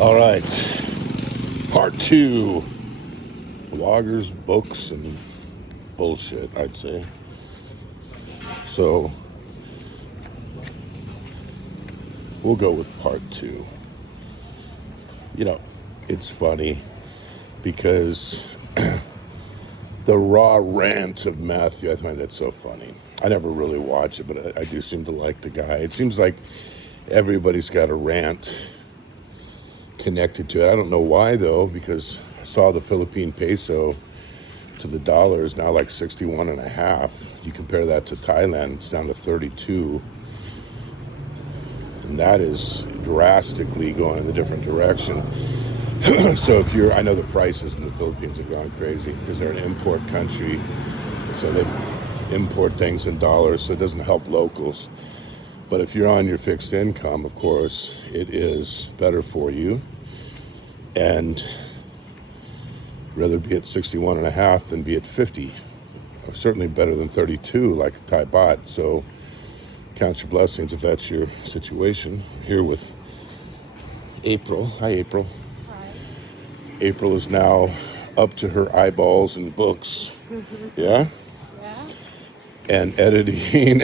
All right, part two, bloggers, books, and bullshit, I'd say. So we'll go with part two. You know, it's funny because the raw rant of Mathew, I find that so funny. I never really watch it, but I do seem to like the guy. It seems like everybody's got a rant connected to it. I don't know why though, because I saw the Philippine peso to the dollar is now like 61 and a half. You compare that to Thailand, it's down to 32. And that is drastically going in the different direction. So I know the prices in the Philippines have gone crazy because they're an import country. So they import things in dollars, so it doesn't help locals. But if you're on your fixed income, of course, it is better for you. And rather be at 61 and a half than be at 50. Or certainly better than 32 like Thai baht. So count your blessings if that's your situation. Here with April. Hi, April. Hi. April is now up to her eyeballs in books. Yeah? Yeah. And editing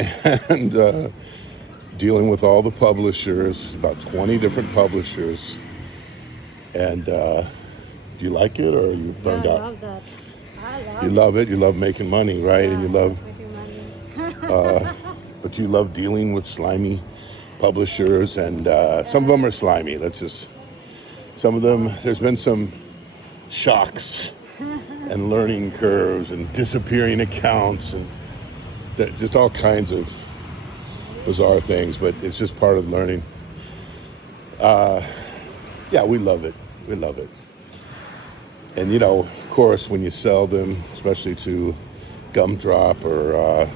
and dealing with all the publishers, about 20 different publishers. And do you like it or are you burned I out? love that. You love it. You love making money, right? Yeah, And you love, making money. but you love dealing with slimy publishers, and some of them are slimy. Some of them, there's been some shocks and learning curves and disappearing accounts and just all kinds of bizarre things, but it's just part of learning. Yeah, we love it. We love it. And of course, when you sell them, especially to Gumdrop or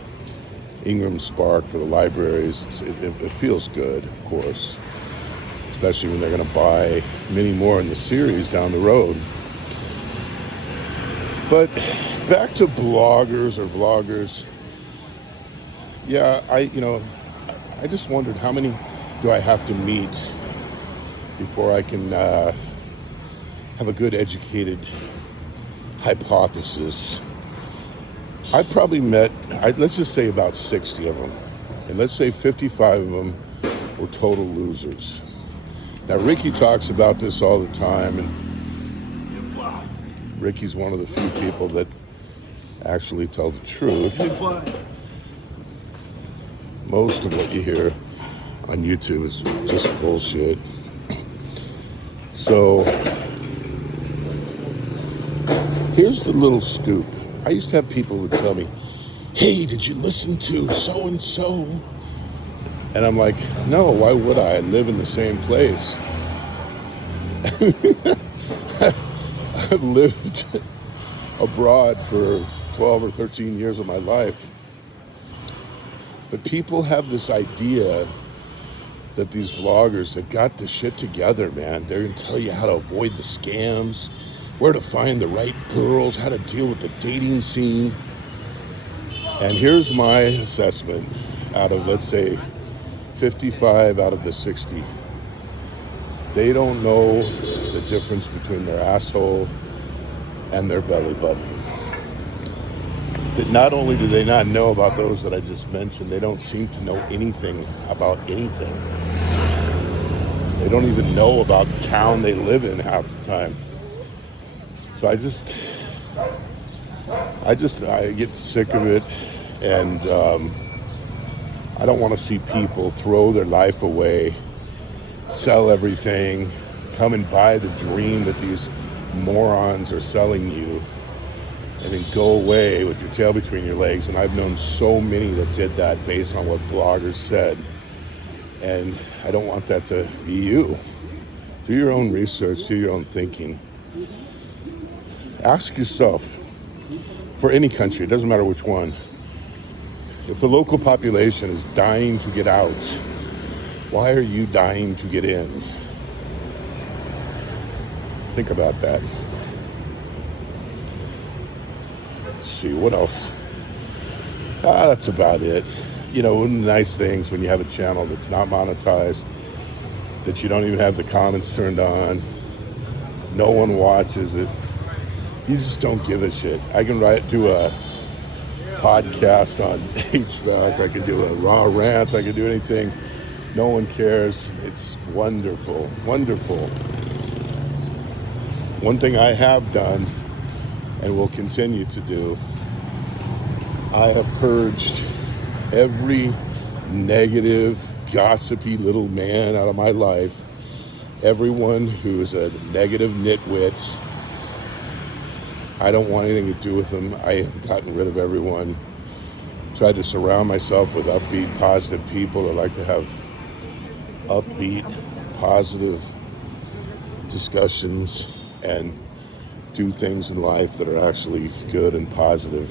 Ingram Spark for the libraries, it feels good, of course, especially when they're going to buy many more in the series down the road. But back to bloggers or vloggers. Yeah, I just wondered how many do I have to meet before I can have a good educated hypothesis. I probably met, let's just say about 60 of them. And let's say 55 of them were total losers. Now, Ricky talks about this all the time, and Ricky's one of the few people that actually tell the truth. Most of what you hear on YouTube is just bullshit. So here's the little scoop. I used to have people who would tell me, hey, did you listen to so-and-so? And I'm like, no, why would I? I live in the same place. I've lived abroad for 12 or 13 years of my life. But people have this idea that these vloggers have got the shit together, man. They're going to tell you how to avoid the scams, where to find the right girls, how to deal with the dating scene. And here's my assessment out of, let's say, 55 out of the 60. They don't know the difference between their asshole and their belly button. That not only do they not know about those that I just mentioned, they don't seem to know anything about anything. They don't even know about the town they live in half the time. So I get sick of it, and I don't want to see people throw their life away, sell everything, come and buy the dream that these morons are selling you, and then go away with your tail between your legs. And I've known so many that did that based on what bloggers said. And I don't want that to be you. Do your own research, do your own thinking. Ask yourself, for any country, it doesn't matter which one, if the local population is dying to get out, why are you dying to get in? Think about that. Let's see, what else? That's about it. One of the nice things when you have a channel that's not monetized, that you don't even have the comments turned on. No one watches it. You just don't give a shit. I can do a podcast on HVAC. I can do a raw rant. I can do anything. No one cares. It's wonderful, wonderful. One thing I have done and will continue to do, I have purged every negative, gossipy little man out of my life. Everyone who is a negative nitwit, I don't want anything to do with them. I have gotten rid of everyone. Tried to surround myself with upbeat, positive people that like to have upbeat, positive discussions and do things in life that are actually good and positive.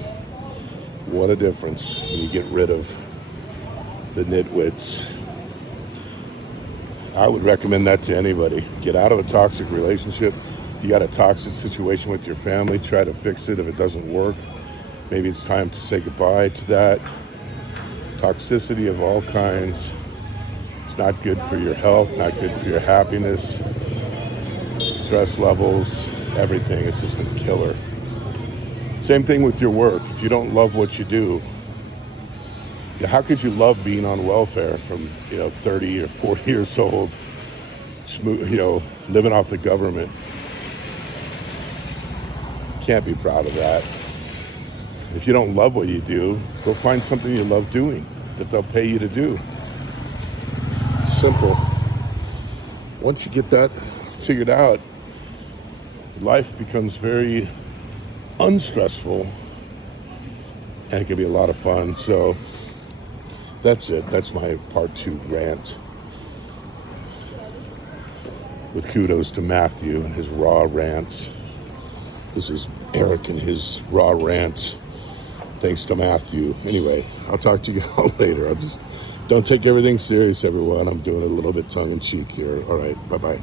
What a difference when you get rid of the nitwits. I would recommend that to anybody. Get out of a toxic relationship. If you got a toxic situation with your family, try to fix it. If it doesn't work, maybe it's time to say goodbye to that. Toxicity of all kinds. It's not good for your health, not good for your happiness, stress levels, everything. It's just a killer. Same thing with your work. If you don't love what you do, how could you love being on welfare from 30 or 40 years old, living off the government? Can't be proud of that. If you don't love what you do, go find something you love doing that they'll pay you to do. It's simple. Once you get that figured out, life becomes very unstressful and it can be a lot of fun. So that's it. That's my part 2 rant. With kudos to Matthew and his raw rants. This is Eric and his raw rants. Thanks to Matthew. Anyway, I'll talk to you all later. Don't take everything serious, everyone. I'm doing it a little bit tongue-in-cheek here. All right, bye-bye.